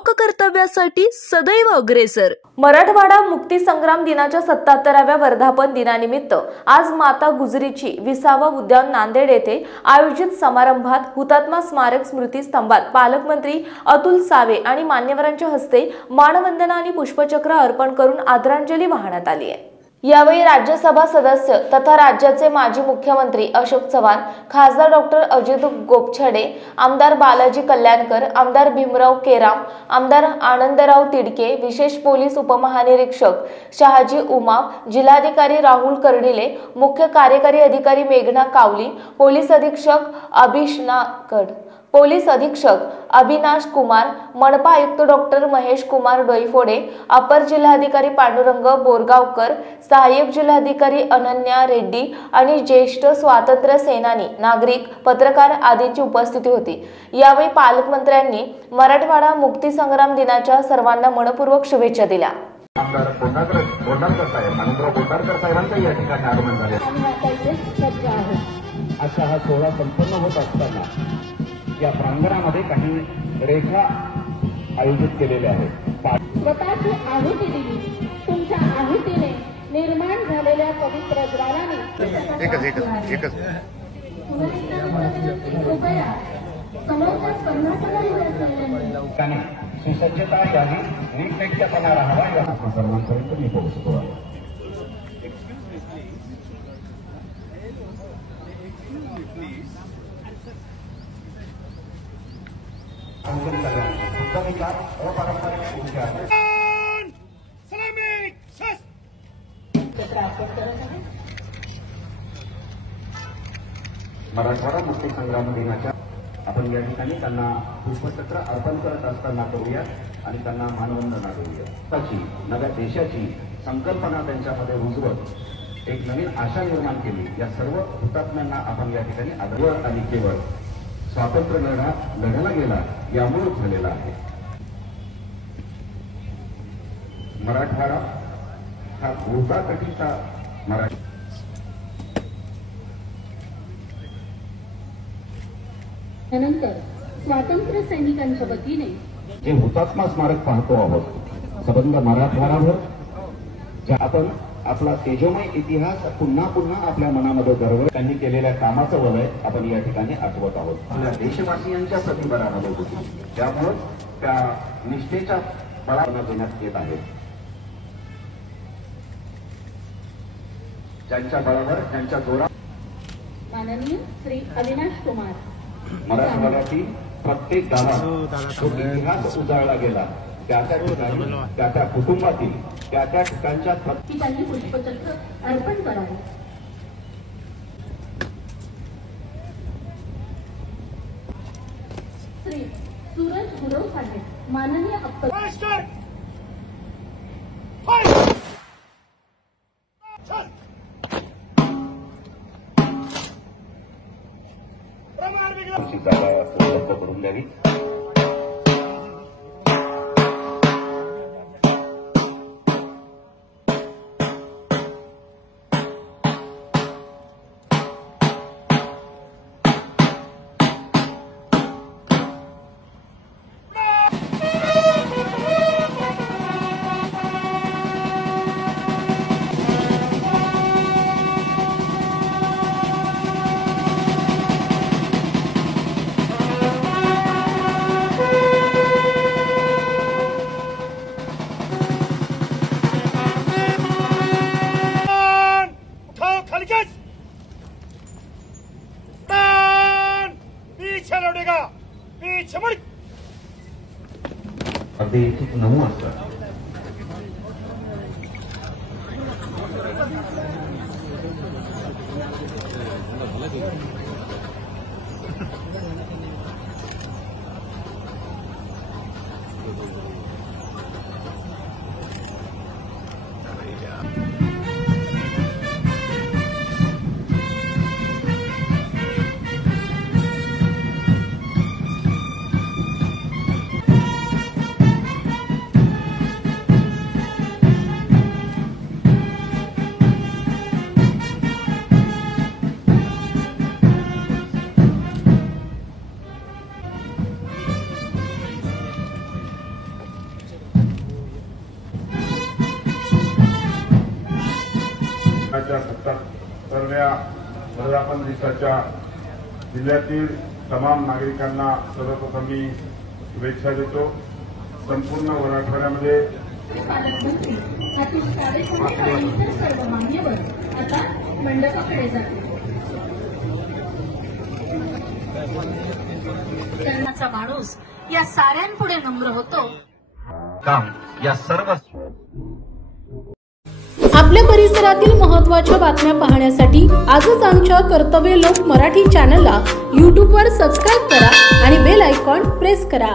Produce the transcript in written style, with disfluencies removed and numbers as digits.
लोककर्तव्यासाठी सदैव अग्रेसर। मराठवाडा मुक्ती संग्राम दिनाच्या 77व्या वर्धापन दिनानिमित्त आज माता गुजरीची 20वा उद्यान नांदेड येथे आयोजित समारंभात हुतात्मा स्मारक स्मृती स्तंभात पालकमंत्री अतुल सावे आणि मान्यवरांच्या हस्ते मानवंदना आणि पुष्पचक्र अर्पण करून आदरांजली वाहण्यात आली आहे। यावेळी राज्यसभा सदस्य तथा राज्याचे माजी मुख्यमंत्री अशोक चव्हाण, खासदार डॉक्टर अजित गोपछडे, आमदार बालाजी कल्याणकर, आमदार भीमराव केराम, आमदार आनंदराव तिडके, विशेष पोलीस उपमहानिरीक्षक शहाजी उमाप, जिल्हाधिकारी राहुल कर्डिले, मुख्य कार्यकारी अधिकारी मेघना कावली, पोलीस अधीक्षक अभिषनाकड, पोलीस अधीक्षक अविनाश कुमार, मनपा आयुक्त डॉक्टर महेश कुमार डोईफोडे, अपर जिल्हाधिकारी पांडुरंग बोरगावकर, सहाय्यक जिल्हाधिकारी अनन्या रेड्डी आणि ज्येष्ठ स्वातंत्र्य सेनानी, नागरिक, पत्रकार आदींची उपस्थिती होती। यावेळी पालकमंत्र्यांनी मराठवाडा मुक्ती संग्राम दिनाच्या सर्वांना मनपूर्वक शुभेच्छा दिल्या। असा हा सोहळा संपन्न होत असताना या प्रांगणामध्ये काही रेखा आयोजित केलेल्या आहेत। स्वतःची आहुती दिली, तुमच्या आहुतीने निर्माण झालेल्या पवित्र द्वाराने सुसज्जता यावी, नीटनेटकेपणा राहावा या सर्वांपर्यंत मी पोहोचतो। मराठवाडा मुक्ती संग्राम दिनाच्या आपण या ठिकाणी त्यांना पुष्पचक्र अर्पण करत असताना करूया आणि त्यांना मानवंदना देऊया। त्याची नव्या देशाची संकल्पना त्यांच्यामध्ये रुजवत एक नवीन आशा निर्माण केली। या सर्व हुतात्म्यांना आपण या ठिकाणी आदर आणि केवळ स्वातंत्र्य लढला गेला यामुळे झालेला आहे। मराठवाडा हा गोताकटीचा मराठी त्यानंतर स्वातंत्र्य सैनिकांच्या वतीने जे हुतात्मा स्मारक पाहतो आहोत, संबंध मराठवाड्यावर जे आपण आपला तेजोमय इतिहास पुन्हा पुन्हा आपल्या मनामध्ये दरवळ त्यांनी केलेल्या कामाचं वलय आपण या ठिकाणी आठवत आहोत। आपल्या देशवासियांच्या प्रतिबरामध्ये होती, त्यामुळे त्या निष्ठेच्या बळावर देण्यात येत आहे। ज्यांच्या बळावर त्यांच्या जोरावर माननीय श्री अविनाश कुमार मराठवाड्यातील प्रत्येक गावात जो इतिहास उजाळला गेला, त्या ठिकाणी त्या कुटुंबातील त्या ठिकाणच्या त्यांनी पुष्पचक्र अर्पण करावे। श्री सूरज गुरव साहेब, माननीय जागा करून द्यावी। अगदी 9 वाजता दिनाच्या 77व्या वर्धापन दिवसाच्या जिल्ह्यातील तमाम नागरिकांना सर्वप्रथम मी शुभेच्छा देतो. संपूर्ण मराठवाड्यामध्ये पालकमंत्री अतुल सावेसंघ आणि इतर सर्व मान्यवर आता मंडपाकडे जातील. त्यांचा माणूस या साऱ्यांपुढे नम्र होतो. काम या सर्व आपल्या परिसरातील महत्त्वाच्या बातम्या पाहण्यासाठी आजच आमच्या कर्तव्य लोक मराठी चॅनलला यूट्यूबवर सबस्क्राईब करा आणि बेल आयकॉन प्रेस करा.